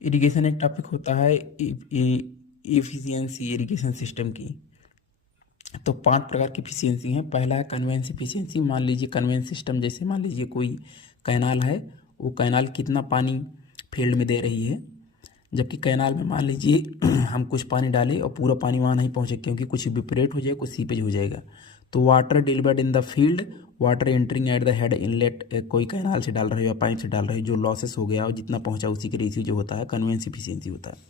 Irrigation एक topic होता है एफिशिएंसी इरिगेशन सिस्टम की। तो 5 प्रकार की एफिशिएंसी हैं। पहला है कन्वेंस एफिशिएंसी। मान लीजिए कन्वेंस सिस्टम, जैसे मान लीजिए कोई कैनाल है, वो कैनाल कितना पानी फील्ड में दे रही है, जबकि कैनाल में मान लीजिए हम कुछ पानी डालें और पूरा पानी वहाँ नहीं पहुँचे, क्योंकि कुछ इवेपोरेट हो जाएगा, कुछ सीपेज हो जाएगा। तो water delivered in the field, water entering at the head inlet, कोई कैनाल से डाल रहे हो या पाइप से डाल रहे हो, जो लॉसेस हो गया और जितना पहुँचा उसी के रेशियो जो होता है कन्वेंस एफिशिएंसी होता है।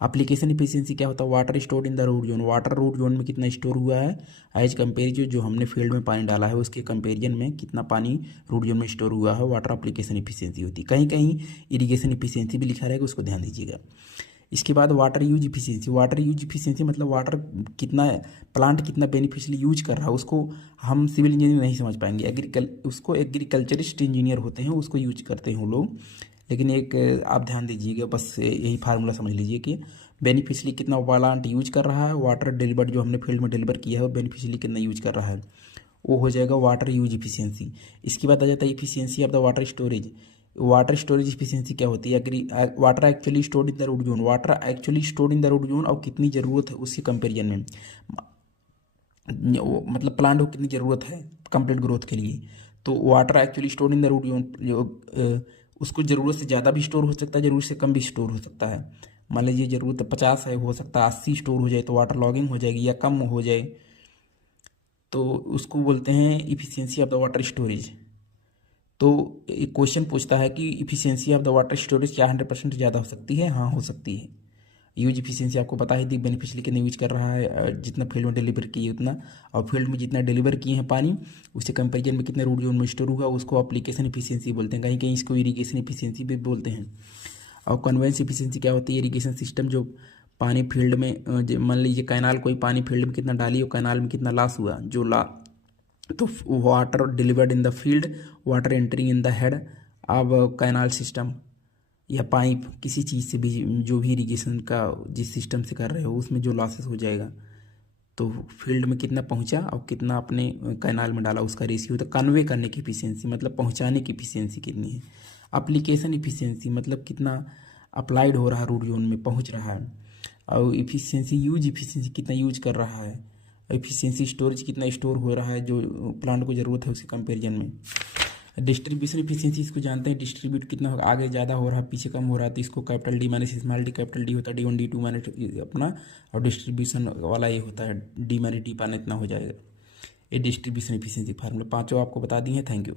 एप्लीकेशन एफिशिएंसी क्या होता है? Water stored in the root zone, water root zone में कितना स्टोर हुआ है एज कंपेरिजन जो हमने फील्ड में पानी डाला है उसके कंपेरिजन में कितना पानी रूट जोन में स्टोर हुआ है, वाटर एप्लीकेशन एफिशिएंसी होती है। कहीं कहीं इरिगेशन एफिशिएंसी भी लिखा रहेगा, उसको ध्यान दीजिएगा। इसके बाद water use efficiency, water use efficiency मतलब वाटर कितना, प्लांट कितना बेनिफिशियली यूज कर रहा है, उसको हम सिविल इंजीनियर नहीं समझ पाएंगे, उसको एग्रीकल्चरिस्ट इंजीनियर होते हैं उसको यूज करते हैं वो लोग। लेकिन एक आप ध्यान दीजिएगा, बस यही फार्मूला समझ लीजिए कि बेनिफिशियली कितना प्लांट यूज कर रहा है, वाटर डिलीवर्ड जो हमने फील्ड में डिलीवर किया है वो बेनिफिशियली कितना यूज कर रहा है, वो हो जाएगा वाटर यूज इफिशियंसी। इसके बाद आ जाता है efficiency of the water storage. Water storage efficiency क्या होती है? Water actually stored in the root zone, water actually stored in the root zone और कितनी ज़रूरत है उसके कंपेरिजन में, मतलब प्लांट को कितनी ज़रूरत है कंप्लीट ग्रोथ के लिए। तो water actually stored in the root zone जो उसको ज़रूरत से ज़्यादा भी स्टोर हो सकता है, ज़रूरत से कम भी स्टोर हो सकता है। मान लीजिए ज़रूरत 50 है, हो सकता है 80 स्टोर हो जाए, तो वाटर लॉगिंग हो जाएगी या कम हो जाए, तो उसको बोलते हैं efficiency of the water storage. तो एक क्वेश्चन पूछता है कि efficiency of the water storage क्या 100% ज़्यादा हो सकती है? हाँ, हो सकती है। यूज इफिशियंसी आपको पता है, बेनिफिशियली कितना यूज कर रहा है, जितना फील्ड में डिलीवर किए उतना, और फील्ड में जितना डिलीवर किए हैं पानी उससे कंपेरिजन में कितना रूट जोन में स्टोर हुआ, उसको एप्लीकेशन इफिशियंसी बोलते हैं। कहीं कहीं इसको इरीगेशन इफिशियंसी भी बोलते हैं। और कन्वेंस इफिशियंसी क्या होती है? इरीगेशन सिस्टम जो पानी फील्ड में मान लीजिए कैनाल, कोई पानी फील्ड में कितना डाली और कैनाल में कितना लॉस हुआ, जो तो water delivered in the field, water entering in the head. अब कैनाल सिस्टम या पाइप किसी चीज़ से भी, जो भी इरिगेशन का जिस सिस्टम से कर रहे हो उसमें जो लॉसेस हो जाएगा, तो फील्ड में कितना पहुंचा और कितना अपने कैनाल में डाला उसका रेशियो। तो कन्वे करने की इफिशियंसी मतलब पहुंचाने की इफिशियंसी कितनी है। एप्लीकेशन इफिशियंसी मतलब कितना अप्लाइड हो रहा है, रूट जोन में पहुंच रहा है। और इफिशियंसी कितना यूज कर रहा है। एफिशिएंसी स्टोरेज कितना स्टोर हो रहा है जो प्लांट को ज़रूरत है उसके कंपेरिजन में। डिस्ट्रीब्यूशन एफिशिएंसी इसको जानते हैं, डिस्ट्रीब्यूट कितना आगे ज़्यादा हो रहा है पीछे कम हो रहा है, तो इसको capital D minus small D, capital D होता है D1 D2 माइनस अपना, और डिस्ट्रीब्यूशन वाला ये होता है D माइनस डी पाना इतना हो जाएगा। ये डिस्ट्रीब्यूशन एफिशिएंसी फार्मूला पाँचों आपको बता दिए हैं। Thank you.